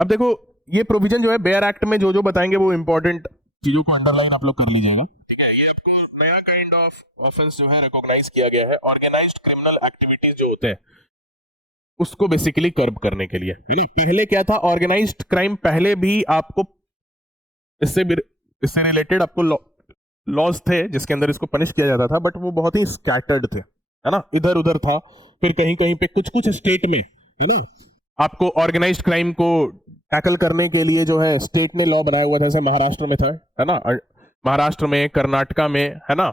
अब देखो, ये प्रोविजन जो है बेयर एक्ट में जो जो बताएंगे वो इंपॉर्टेंट चीजों को अंडरलाइन आप लोग कर लीजिएगा, ठीक है। ये आपको नया काइंड ऑफ ऑफेंस जो है रिकॉग्नाइज किया गया है, ऑर्गेनाइज्ड क्रिमिनल एक्टिविटीज जो होते हैं उसको बेसिकली कर्ब करने के लिए, है ना। पहले क्या था, ऑर्गेनाइज्ड क्राइम पहले भी आपको इससे इससे रिलेटेड आपको लॉज थे जिसके अंदर इसको पनिश किया जाता था, बट वो बहुत ही स्कैटर्ड थे, है ना, इधर उधर था। फिर कहीं कहीं पे कुछ कुछ स्टेट में, है ना, आपको ऑर्गेनाइज्ड क्राइम को टैकल करने के लिए जो है स्टेट ने लॉ बनाया हुआ था, जैसे महाराष्ट्र में था, है ना, महाराष्ट्र में, कर्नाटका में, है ना,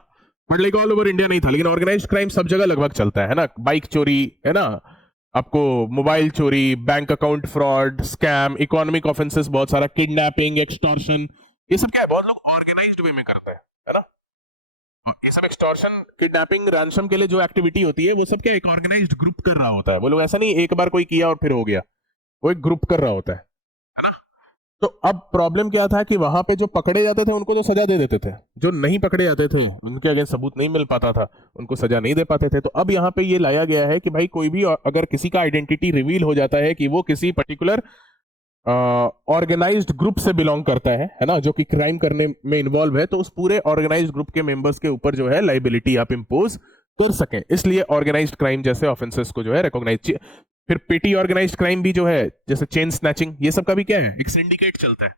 but like all over India नहीं था। लेकिन ऑर्गेनाइज्ड क्राइम सब जगह लगभग चलता है ना, बाइक चोरी, है ना, आपको मोबाइल चोरी, bank account fraud, scam, economic offences बहुत सारा, किडनैपिंग, एक्सटॉर्शन, ये सब क्या है, बहुत लोग ऑर्गेनाइज्ड वे में करते हैं, है ना। ये सब एक्सटॉर्शन, किडनैपिंग, रैंसम के लिए जो एक्टिविटी होती है वो सब क्या एक ऑर्गेनाइज्ड ग्रुप कर रहा होता है। वो लोग ऐसा नहीं एक बार कोई किया और फिर हो गया, वो एक ग्रुप कर रहा होता है ना। तो अब प्रॉब्लम क्या था कि वहां पे जो पकड़े जाते थे उनको तो सजा दे देते थे, जो नहीं पकड़े जाते थे उनके अगेंस्ट सबूत नहीं मिल पाता था, उनको सजा नहीं दे पाते थे। तो अब यहाँ पे ये लाया गया है कि भाई कोई भी अगर किसी का आइडेंटिटी रिवील हो जाता है कि वो किसी पर्टिकुलर ऑर्गेनाइज्ड ग्रुप से बिलोंग करता है ना, जो कि क्राइम करने में इन्वॉल्व है, तो उस पूरे ऑर्गेनाइज्ड ग्रुप के मेंबर्स के ऊपर जो है लाइबिलिटी आप इंपोज कर सकें, इसलिए ऑर्गेनाइज्ड क्राइम जैसे ऑफेंसेस को जो है रिकॉग्नाइज। फिर पेटी ऑर्गेनाइज्ड क्राइम भी जो है, जैसे चेन स्नैचिंग, ये सब का भी क्या है, एक सिंडिकेट चलता है,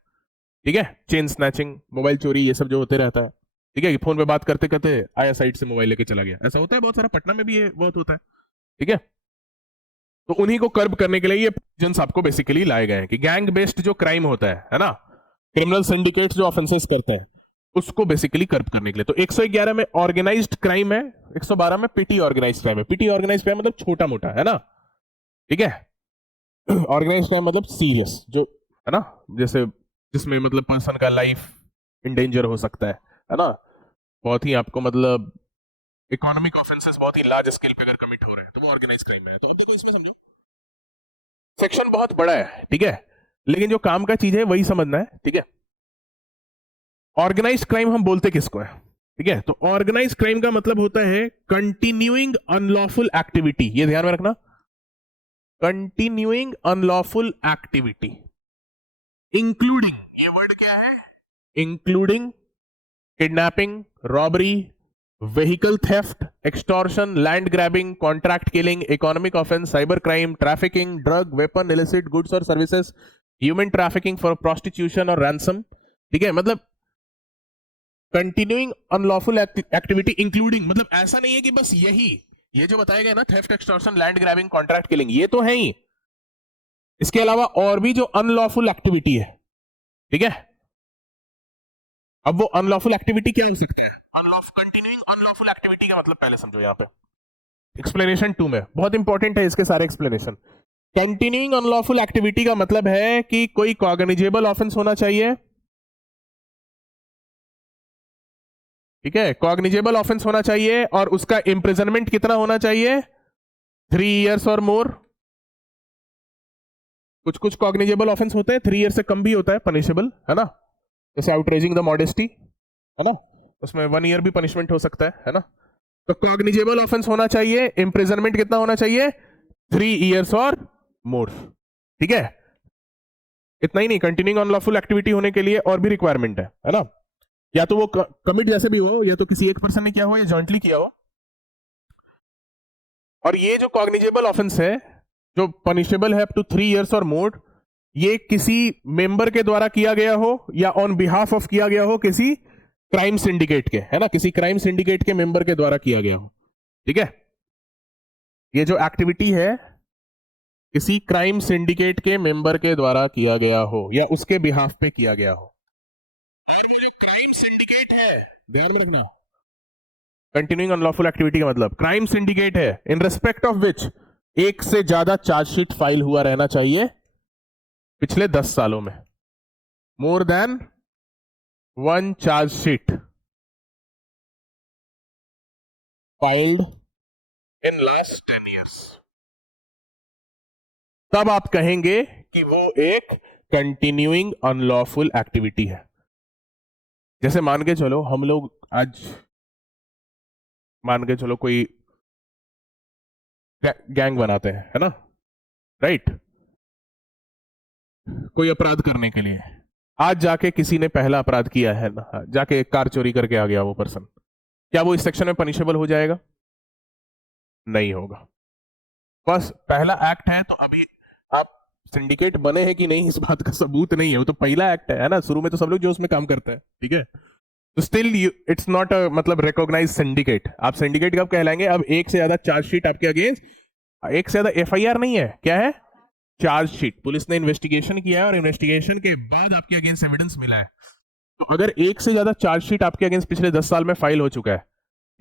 ठीक है। चेन स्नैचिंग, मोबाइल चोरी, ये सब जो होते रहता है, ठीक है, फोन पे बात करते करते आया साइड से मोबाइल लेके चला गया, ऐसा होता है बहुत सारा, पटना में भी ये बहुत होता है, ठीक है। तो उन्हीं को कर्ब करने के लिए ये प्रोविजंस आपको बेसिकली लाए गए हैं कि गैंग बेस्ड जो क्राइम होता है ना, क्रिमिनल सिंडिकेट जो ऑफेंसेस करते हैं उसको बेसिकली कर्ब करने के लिए। तो 111 में ऑर्गेनाइज्ड क्राइम है, 112 में पीटी ऑर्गेनाइज्ड क्राइम है। पीटी ऑर्गेनाइज्ड क्राइम मतलब छोटा मोटा, है ना, ठीक है। ऑर्गेनाइज्ड क्राइम मतलब सीरियस जो, है ना, जैसे जिसमें मतलब पर्सन का लाइफ इंडेंजर हो सकता है ना, बहुत ही आपको मतलब इकोनॉमिक ऑफेंसेस बहुत ही लार्ज स्केल पे अगर कमिट हो रहे हैं तो वो ऑर्गेनाइज क्राइम है। तो अब देखो इसमें समझो, सेक्शन बहुत बड़ा है, ठीक है, लेकिन जो काम का चीज है वही समझना है, ठीक है। ऑर्गेनाइज क्राइम हम बोलते किसको है, ठीक है। तो ऑर्गेनाइज क्राइम का मतलब होता है कंटिन्यूइंग अनलॉफुल एक्टिविटी, ये ध्यान में रखना, कंटिन्यूइंग अनलॉफुल एक्टिविटी इंक्लूडिंग, ये वर्ड क्या है, including kidnapping, robbery, vehicle theft, extortion, land grabbing, contract killing, economic offence, cyber crime, trafficking, drug, weapon, illicit goods और services, human trafficking for prostitution और ransom, ठीक है। मतलब कंटिन्यूइंग अनलॉफुल एक्टिविटी इंक्लूडिंग, मतलब ऐसा नहीं है कि बस यही, ये जो बताया गया ना, theft, extortion, land grabbing, contract killing, ये तो है ही, इसके अलावा और भी जो अनलॉफुल एक्टिविटी है, ठीक है। अब वो अनलॉफुल एक्टिविटी क्या हो सकती है, कंटिन्यूइंग अनलॉफुल एक्टिविटी का मतलब पहले समझो, यहां पे एक्सप्लेनेशन 2 में बहुत इंपॉर्टेंट है इसके सारे एक्सप्लेनेशन। कंटिन्यूइंग अनलॉफुल एक्टिविटी का मतलब है कि कोई कॉग्निजेबल ऑफेंस होना चाहिए, ठीक है, कॉग्निजेबल ऑफेंस होना चाहिए, और उसका इंप्रिजनमेंट कितना होना चाहिए, 3 इयर्स और मोर। कुछ कुछ कॉग्निजेबल ऑफेंस होते हैं 3 ईयर से कम भी होता है पनिशेबल, है ना, जैसे आउटरेजिंग द मॉडेस्टी, है ना, उसमें 1 ईयर भी पनिशमेंट हो सकता है ना। तो कॉग्निजेबल ऑफेंस होना चाहिए, इंप्रिजनमेंट कितना होना चाहिए, 3 इयर्स और मोर, ठीक है। इतना ही नहीं, कंटिन्यूइंग अनलॉफुल एक्टिविटी होने के लिए और भी रिक्वायरमेंट है ना, या तो वो कमिट जैसे भी हो, या तो किसी एक पर्सन ने किया हो या जॉइंटली किया हो। और ये जो कॉग्निजेबल ऑफेंस है, जो पनिशेबल है अप टू 3 इयर्स और मोर, ये किसी मेंबर के द्वारा किया गया हो या ऑन बिहाफ ऑफ किया गया हो किसी क्राइम सिंडिकेट के, है ना, किसी क्राइम सिंडिकेट के मेंबर के द्वारा किया गया हो, ठीक है। ये जो एक्टिविटी है किसी क्राइम सिंडिकेट के मेंबर के द्वारा किया गया हो या उसके बिहाफ पे किया गया हो, क्राइम सिंडिकेट है, ध्यान में रखना। कंटिन्यूइंग अनलॉफुल एक्टिविटी का मतलब क्राइम सिंडिकेट है इन रेस्पेक्ट ऑफ विच एक से ज्यादा चार्जशीट फाइल हुआ रहना चाहिए पिछले 10 सालों में, मोर than 1 chargesheet filed in last 10 years, तब आप कहेंगे कि वो एक कंटिन्यूइंग अनलॉफुल एक्टिविटी है। जैसे मान के चलो हम लोग आज, मान के चलो कोई गैंग बनाते हैं, है ना, राइट, कोई अपराध करने के लिए, आज जाके किसी ने पहला अपराध किया है ना, जाके कार चोरी करके आ गया वो पर्सन, क्या वो इस सेक्शन में पनिशेबल हो जाएगा? नहीं होगा। बस पहला एक्ट है, तो अभी आप सिंडिकेट बने हैं कि नहीं इस बात का सबूत नहीं है, वो तो पहला एक्ट है ना, शुरू में तो सब लोग जो उसमें काम करते हैं, ठीक है। तो स्टिल इट्स नॉट अ मतलब रिकॉग्नाइज सिंडिकेट। आप सिंडिकेट कब कहलाएंगे? अब एक से ज्यादा चार्जशीट आपके अगेंस्ट, एक से ज्यादा एफआईआर नहीं है, क्या है? चार्जशीट। पुलिस ने इन्वेस्टिगेशन किया है और इन्वेस्टिगेशन के बाद आपके अगेंस्ट एविडेंस मिला है। तो अगर एक से ज्यादा चार्जशीट आपके अगेंस्ट पिछले 10 साल में फाइल हो चुका है,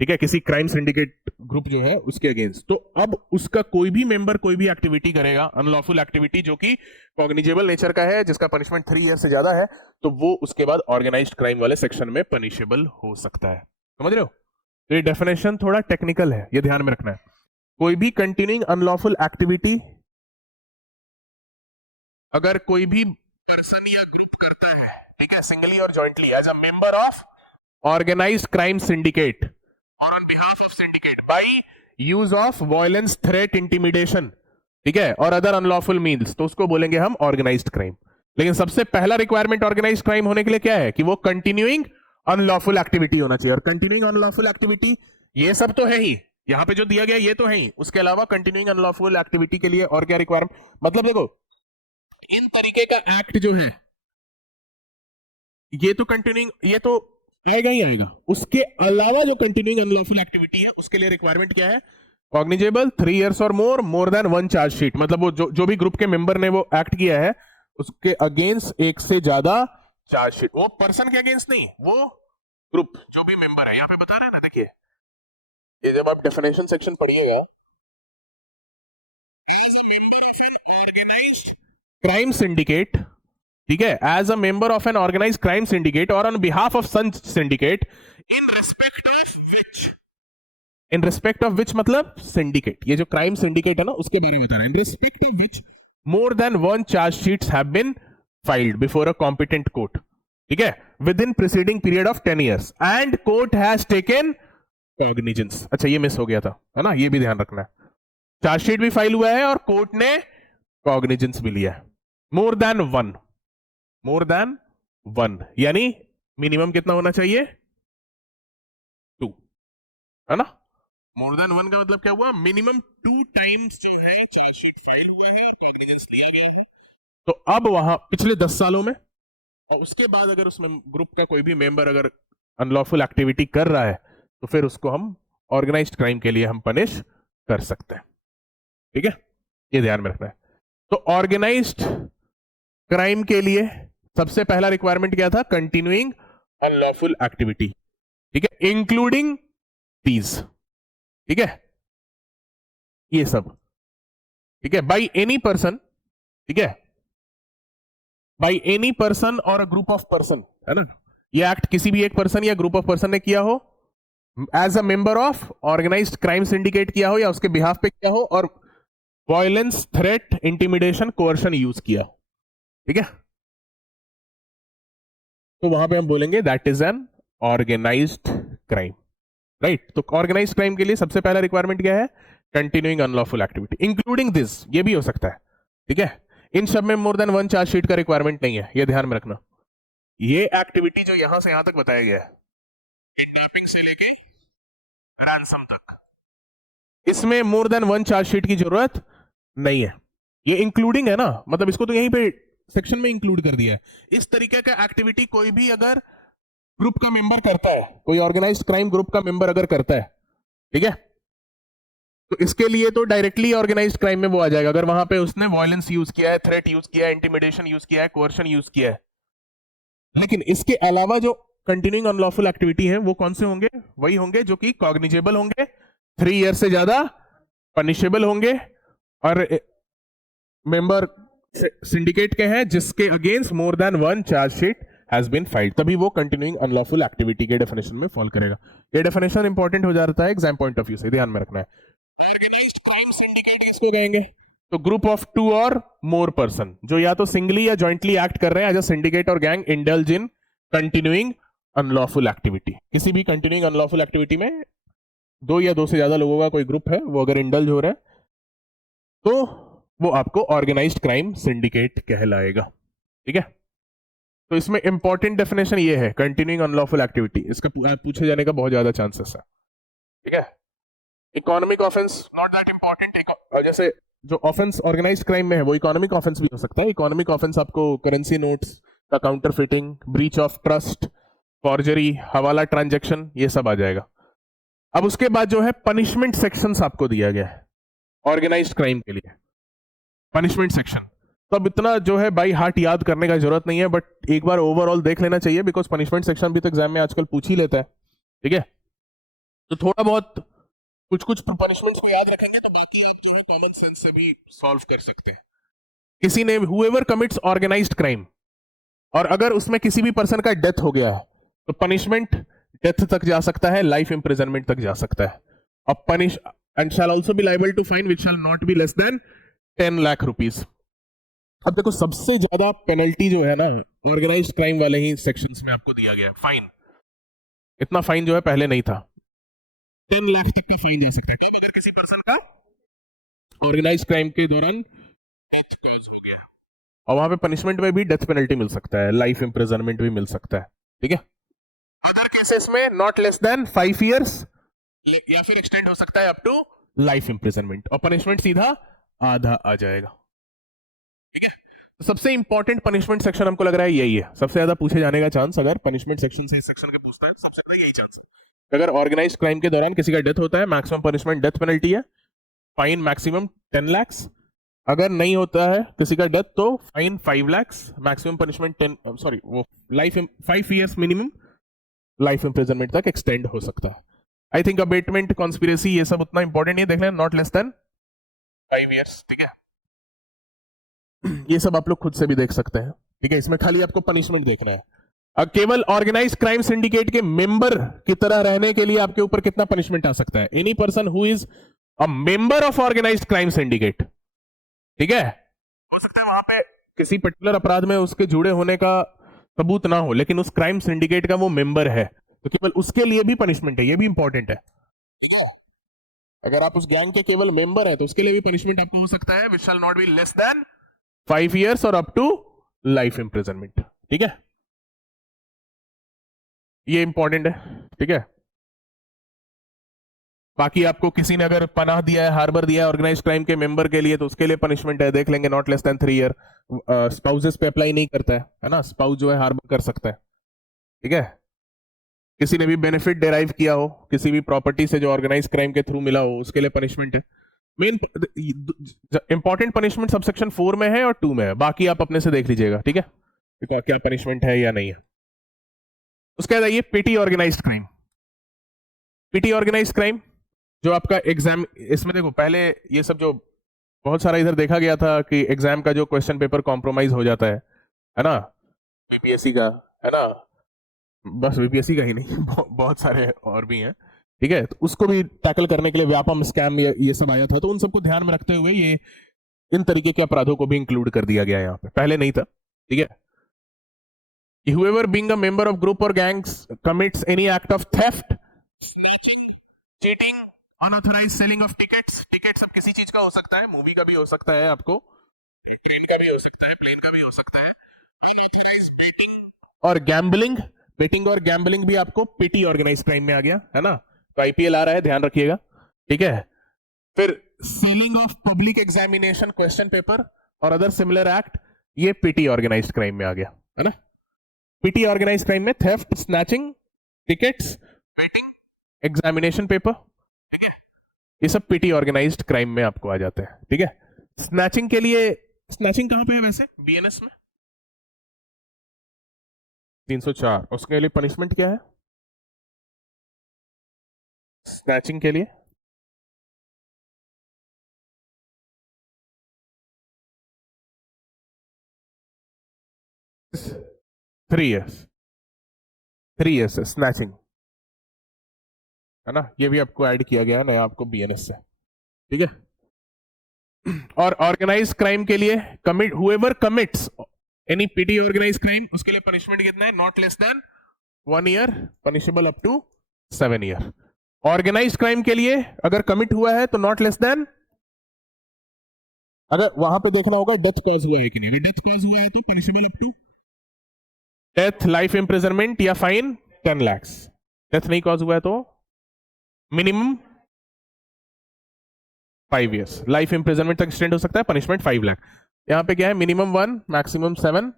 ठीक है, किसी क्राइम सिंडिकेट ग्रुप जो है उसके अगेंस्ट, तो अब उसका कोई भी मेंबर कोई भी एक्टिविटी करेगा, अनलॉफुल एक्टिविटी जो कि कॉग्निजेबल नेचर का है, जिसका पनिशमेंट 3 ईयर से ज्यादा है, तो वो उसके बाद ऑर्गेनाइज्ड क्राइम वाले सेक्शन में पनिशेबल हो सकता है। समझ रहे हो? तो ये डेफिनेशन थोड़ा टेक्निकल है, ये ध्यान में रखना है। कोई भी कंटिन्यूइंग अनलॉफुल एक्टिविटी अगर कोई भी पर्सन या ग्रुप करता है, ठीक है, सिंगली और jointly as a member of organised crime syndicate और on behalf of syndicate by use of violence, threat, intimidation, ठीक है, और अदर अनलॉफुल मीन्स, तो उसको बोलेंगे हम ऑर्गेनाइज्ड क्राइम। लेकिन सबसे पहला रिक्वायरमेंट ऑर्गेनाइज्ड क्राइम होने के लिए क्या है? कि वो कंटिन्यूइंग अनलॉफुल एक्टिविटी होना चाहिए। और कंटिन्यूइंग अनलॉफुल एक्टिविटी ये सब तो है ही, यहां पे जो दिया गया ये तो है ही, उसके अलावा कंटिन्यूइंग अनलॉफुल एक्टिविटी के लिए और क्या रिक्वायरमेंट, मतलब देखो इन तरीके का एक्ट जो है ये तो कंटिन्यूइंग, ये तो आएगा ही आएगा। उसके अलावा जो कंटिन्यूइंग अनलॉफुल एक्टिविटी है उसके लिए रिक्वायरमेंट क्या है? कॉग्निजेबल 3 इयर्स और मोर देन 1 चार्जशीट। मतलब वो जो भी ग्रुप के मेंबर ने वो एक्ट किया है उसके अगेंस्ट एक से ज्यादा चार्जशीट। वो पर्सन के अगेंस्ट नहीं, वो ग्रुप जो भी मेंबर है, यहां पे बता रहे हैं ना, देखिए ये जब आप डेफिनेशन सेक्शन पढ़िएगा, क्राइम सिंडिकेट, ठीक है, as a member of an organised crime syndicate और on behalf of such syndicate in respect of which मतलब सिंडिकेट, ये जो क्राइम सिंडिकेट है ना उसके बारे में बता रहा है। In respect of which more than 1 chargesheets have been filed before a competent court, ठीक है, within preceding period of 10 years and court has taken cognizance. अच्छा ये मिस हो गया था, है ना, ये भी ध्यान रखना है। चार्जशीट भी फाइल हुआ है और कोर्ट ने कॉग्निजेंस भी लिया है। मोर देन वन यानी मिनिमम कितना होना चाहिए? 2, है ना। मोर देन 1 का मतलब क्या हुआ? मिनिमम 2 टाइम्स जो है चार्जशीट फाइल हुआ है और कॉग्निजेंस लिया गया है। तो अब वहां पिछले 10 सालों में, और उसके बाद अगर उस ग्रुप का कोई भी मेंबर अगर अनलॉफुल एक्टिविटी कर रहा है तो फिर उसको हम ऑर्गेनाइज्ड क्राइम के लिए हम पनिश कर सकते हैं, ठीक है, ये ध्यान में रखना है। तो ऑर्गेनाइज्ड क्राइम के लिए सबसे पहला रिक्वायरमेंट क्या था? कंटिन्यूइंग अनलॉफुल एक्टिविटी, ठीक है, इंक्लूडिंग दीज, ठीक है, ये सब, ठीक है, बाय एनी पर्सन, ठीक है, बाय एनी पर्सन और अ ग्रुप ऑफ पर्सन, है ना। ये एक्ट किसी भी एक पर्सन या ग्रुप ऑफ पर्सन ने किया हो, as a member of organised crime syndicate किया हो या उसके बिहाफ पे किया हो, और violence, threat, intimidation, coercion use किया, ठीक है, तो वहां पे हम बोलेंगे that is an organised crime, right. तो ऑर्गेनाइज्ड क्राइम के लिए सबसे पहला रिक्वायरमेंट क्या है? Continuing unlawful activity including this, ये भी हो सकता है, ठीक है। इन सब में मोर देन 1 चार्जशीट का रिक्वायरमेंट नहीं है, ये ध्यान में रखना। ये एक्टिविटी जो यहां से यहां तक बताया गया है, किडनैपिंग से लेके रैंसम तक, इसमें मोर देन 1 चार्जशीट की जरूरत नहीं है। ये इंक्लूडिंग है ना, मतलब इसको तो यहीं पे सेक्शन में इंक्लूड कर दिया है। इस तरीके का एक्टिविटी कोई भी अगर ग्रुप का मेंबर करता है, कोई ऑर्गेनाइज्ड क्राइम ग्रुप का मेंबर अगर करता है, ठीक है, तो इसके लिए तो डायरेक्टली ऑर्गेनाइज्ड क्राइम में वो आ जाएगा अगर वहां पे उसने वायलेंस यूज किया है, थ्रेट यूज किया है, इंटिमिडेशन यूज किया है, कोअर्शन यूज किया है। लेकिन इसके अलावा जो कंटिन्यूइंग अनलॉफुल एक्टिविटी है वो कौन से होंगे? वही होंगे जो कि कॉग्निजेबल होंगे, 3 ईयर से ज्यादा पनिशेबल होंगे, और मेंबर सिंडिकेट के हैं जिसके against more than 1 chargesheet has been filed, तभी वो कंटिन्यूइंग अनलॉफुल एक्टिविटी के डेफिनेशन में फॉल करेगा। ये डेफिनेशन इंपॉर्टेंट हो जाता है एग्जाम पॉइंट ऑफ व्यू से, ध्यान में रखना है। ऑर्गेनाइज्ड क्राइम सिंडिकेट किसको कहेंगे? तो ग्रुप ऑफ 2 और मोर पर्सन जो या तो सिंगली या जॉइंटली एक्ट कर रहे हैं एज अ सिंडिकेट और gang indulge in continuing unlawful activity. किसी भी कंटिन्यूइंग अनलॉफुल एक्टिविटी में 2 या 2 से ज्यादा लोगों का कोई ग्रुप है, वो अगर इंडल्ज हो रहा है तो वो आपको ऑर्गेनाइज्ड क्राइम सिंडिकेट कहलाएगा। ठीक है, तो इसमें इंपॉर्टेंट डेफिनेशन ये है, कंटिन्यूइंग अनलॉफुल एक्टिविटी, इसका पूछे जाने का बहुत ज्यादा चांसेस है। ठीक है, economic offence not that important, जैसे जो ऑफेंस ऑर्गेनाइज क्राइम में है वो इकोनॉमिक ऑफेंस भी हो सकता है। इकोनॉमिक ऑफेंस आपको करेंसी नोट्स का counter fitting, breach of trust, forgery, हवाला ट्रांजैक्शन, ये सब आ जाएगा। अब उसके बाद जो है पनिशमेंट सेक्शंस आपको दिया गया है ऑर्गेनाइज्ड क्राइम के लिए, पनिशमेंट सेक्शन। तो अब इतना जो है बाई हार्ट याद करने का जरूरत नहीं है, बट एक बार ओवरऑल देख लेना चाहिए, बिकॉज पनिशमेंट सेक्शन भी तो एग्जाम में आजकल पूछ ही लेता है। ठीक है, तो थोड़ा बहुत कुछ कुछ पनिशमेंट्स को याद रखेंगे तो बाकी आप जो है कॉमन सेंस से भी सॉल्व कर सकते हैं। किसी ने हुएवर कमिट्स ऑर्गेनाइज्ड क्राइम, और अगर उसमें किसी भी पर्सन का डेथ हो गया है तो पनिशमेंट डेथ तक जा सकता है, लाइफ इंप्रिजनमेंट तक जा सकता है। अब punish and shall also be liable to fine which shall not be less than 10 lakh rupees. अब देखो सबसे ज्यादा पेनल्टी जो है ना ऑर्गेनाइज्ड क्राइम वाले ही सेक्शंस में आपको दिया गया है, फाइन। इतना फाइन जो है पहले नहीं था, 10 लाख तक का फाइन दे सकता है अगर किसी पर्सन का ऑर्गेनाइज क्राइम के दौरान डेथ कॉज हो गया, और वहां पे पनिशमेंट में भी डेथ पेनल्टी मिल सकता है, लाइफ इंप्रिजनमेंट भी मिल सकता है। ठीक है, अदर केसेस में नॉट लेस देन 5 इयर्स, या फिर एक्सटेंड हो सकता है अप टू लाइफ इंप्रिजनमेंट, और पनिशमेंट सीधा आधा आ जाएगा। ठीक है, तो सबसे इंपॉर्टेंट पनिशमेंट सेक्शन हमको लग रहा है यही है, सबसे ज्यादा पूछे जाने का चांस अगर पनिशमेंट सेक्शन से इस सेक्शन के पूछता है तो सबसे ज्यादा यही चांस है। अगर ऑर्गेनाइज क्राइम के दौरान किसी का डेथ होता है, मैक्सिमम पनिशमेंट डेथ पेनल्टी है, फाइन मैक्सिमम 10 लाख। अगर नहीं होता है किसी का डेथ तो fine 5 lakh, maximum punishment 10 sorry वो life 5 years minimum, life imprisonment तक एक्सटेंड हो सकता है। आई थिंक अबेटमेंट, कॉन्स्पिरेसी, ये सब उतना इंपॉर्टेंट नहीं, देख लें, नॉट लेस देन 5 इयर्स। ठीक है, ये सब आप लोग खुद से भी देख सकते हैं। ठीक है, इसमें खाली आपको पनिशमेंट देखना है। अब केवल ऑर्गेनाइज क्राइम सिंडिकेट के मेंबर की तरह रहने के लिए आपके ऊपर कितना पनिशमेंट आ सकता है, any person who is a member of organise crime syndicate. ठीक है, हो सकता है वहां पे किसी पर्टिकुलर अपराध में उसके जुड़े होने का सबूत ना हो, लेकिन उस क्राइम सिंडिकेट का वो मेंबर है, तो केवल उसके लिए भी पनिशमेंट है, ये भी इंपॉर्टेंट है। अगर आप उस गैंग के केवल मेंबर है तो उसके लिए भी पनिशमेंट आपको हो सकता है, which shall not be less than 5 years और अप टू लाइफ इंप्रिजनमेंट। ठीक है, ये इंपॉर्टेंट है। ठीक है, बाकी आपको किसी ने अगर पनाह दिया है, हार्बर दिया है ऑर्गेनाइज क्राइम के मेंबर के लिए, तो उसके लिए पनिशमेंट है, देख लेंगे, not less then 3 year. Spouses पे अप्लाई नहीं करता है ना, स्पाउस जो है हार्बर कर सकता है। ठीक है, किसी ने भी बेनिफिट डेराइव किया हो किसी भी प्रॉपर्टी से जो ऑर्गेनाइज क्राइम के थ्रू मिला हो, उसके लिए पनिशमेंट है। मेन इंपॉर्टेंट पनिशमेंट सबसेक्शन 4 में है और 2 में है, बाकी आप अपने से देख लीजिएगा। ठीक है, क्या पनिशमेंट है या नहीं है। उसके बाद आइए पेटी ऑर्गेनाइज्ड क्राइम। पेटी ऑर्गेनाइज्ड क्राइम जो आपका एग्जाम, इसमें देखो पहले ये सब जो बहुत सारा इधर देखा गया था कि एग्जाम का जो क्वेश्चन पेपर कॉम्प्रोमाइज हो जाता है ना, बीपीएससी का, है ना, बस बीपीएससी का ही नहीं बहुत सारे और भी हैं। ठीक है, तो उसको भी टैकल करने के लिए व्यापम स्कैम ये सब आया था, तो उन सबको ध्यान में रखते हुए ये इन तरीके के अपराधों को भी इंक्लूड कर दिया गया यहाँ पे, पहले नहीं था। ठीक है, whoever being a member of group or gangs commits any act of theft, cheating, unauthorized selling of tickets, tickets अब किसी चीज का हो सकता है, मूवी का भी हो सकता है, आपको ट्रेन का भी हो सकता है, प्लेन का भी हो सकता है, unauthorized betting और गैम्बलिंग, बेटिंग और गैम्बलिंग भी आपको पेटी ऑर्गेनाइज क्राइम में आ गया, है ना, तो आईपीएल आ रहा है, ध्यान रखिएगा। ठीक है, फिर selling of public examination question paper और अदर सिमिलर एक्ट, ये पेटी ऑर्गेनाइज क्राइम में आ गया, है ना। पीटी ऑर्गेनाइज क्राइम में theft, snatching, tickets, betting, examination paper, ठीक है, ये सब पीटी ऑर्गेनाइज्ड क्राइम में आपको आ जाते हैं। ठीक है, स्नैचिंग के लिए, स्नैचिंग कहां पे है वैसे बीएनएस में 304, उसके लिए पनिशमेंट क्या है स्नैचिंग के लिए? थ्री इयर्स स्नैचिंग, है ना, ये भी आपको ऐड किया गया है नया आपको बीएनएस से। ठीक है, और ऑर्गेनाइज क्राइम के लिए commit whoever commits any petty organise crime, उसके लिए पनिशमेंट कितना है, not less than 1 year, punishable up to 7 year. Organise crime के लिए अगर कमिट हुआ है तो नॉट लेस देन अगर वहां पे देखना होगा डेथ कॉज हुआ है कि नहीं, डेथ कॉज हुआ है तो punishable up to death, life imprisonment या फाइन 10 lakhs। डेथ नहीं कॉज हुआ है तो मिनिमम 5 years, लाइफ इंप्रिजनमेंट तक एक्सटेंड हो सकता है, पनिशमेंट 5 लाख। यहाँ पे क्या है, मिनिमम 1 मैक्सिमम 7,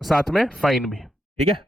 साथ में फाइन भी, ठीक है।